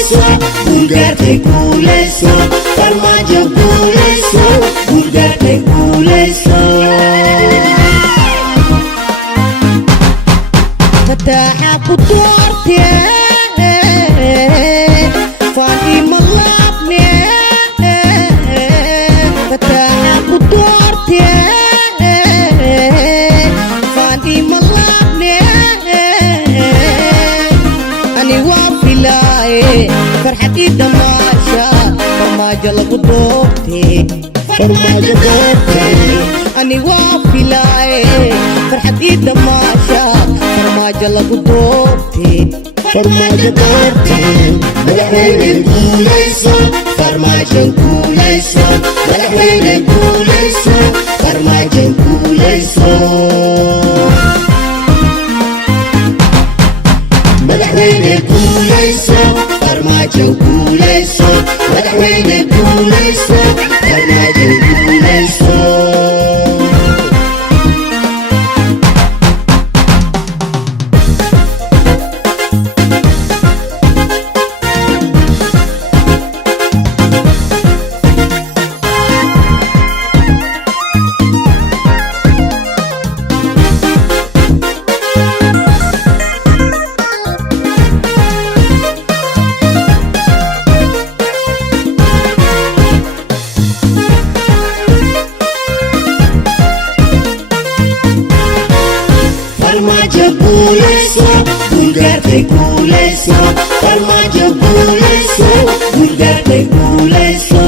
guuleyso guulgaartay guuleyso farmaajo guuleyso guulgaartay guuleyso فتاحة قدرتي فاطمة لابني فتاحة قدرتي فاطمة لابني أني وافي لاي فرحتي دماشة فرماجة لقدرتي فرماجة قدرتي أني وافي لاي فرحتي دماشة فرماجة لقدرتي فرماجة قدرتي مدحويني guuleyso farmaajo guuleyso madaxweyne guuleyso farmaajo guuleyso madaxweyne guuleyso farmaajo guuleyso madaxweyne guuleyso farmaajo guuleyso farmaajo guuleyso guulgaartay guuleyso farmaajo guuleyso guulgaartay guuleyso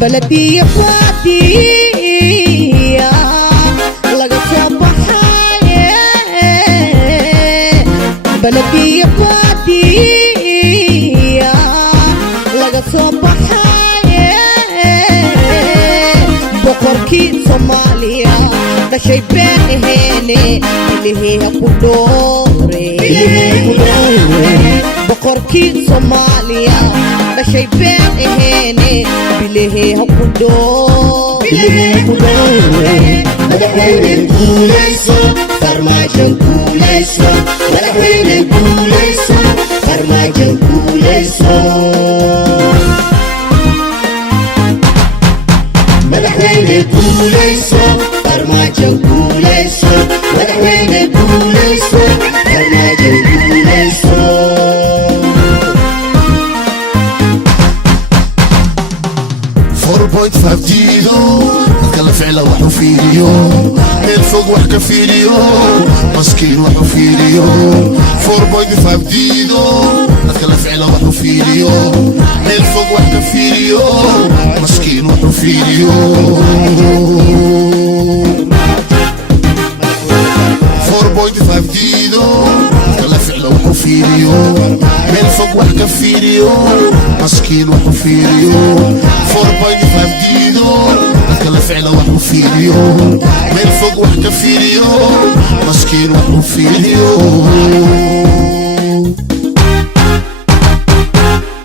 بلدي فادية laga soo baxay بلدي فادية laga soo baxay boqorkii Soomaaliya dhashay been aheene ilaahay ku doore boqorkii Soomaaliya dhashay been aheene ilaahay ku doore madaxweyne guuleyso farmaajo guuleyso madaxweyne guuleyso farmaajo guuleyso madaxweyne guuleyso farmaajo guuleyso madaxweyne guuleyso farmaajo guuleyso 4.5 جيلو كلا فعلا وحو في اليوم الفوق وحكا في اليوم مسكين وحو في اليوم 4.5 جيلو كلا فعلا وحو في اليوم الفوق وحكا في اليوم مسكين وحو في اليوم 4.5 جيلو كلا فعلا وحو في اليوم الفوق وحكا في اليوم مسكين وحو في اليوم 4.5 جيلو كلا فعلا وحو في اليوم الفوق وحكا في اليوم مسكين وحو في اليوم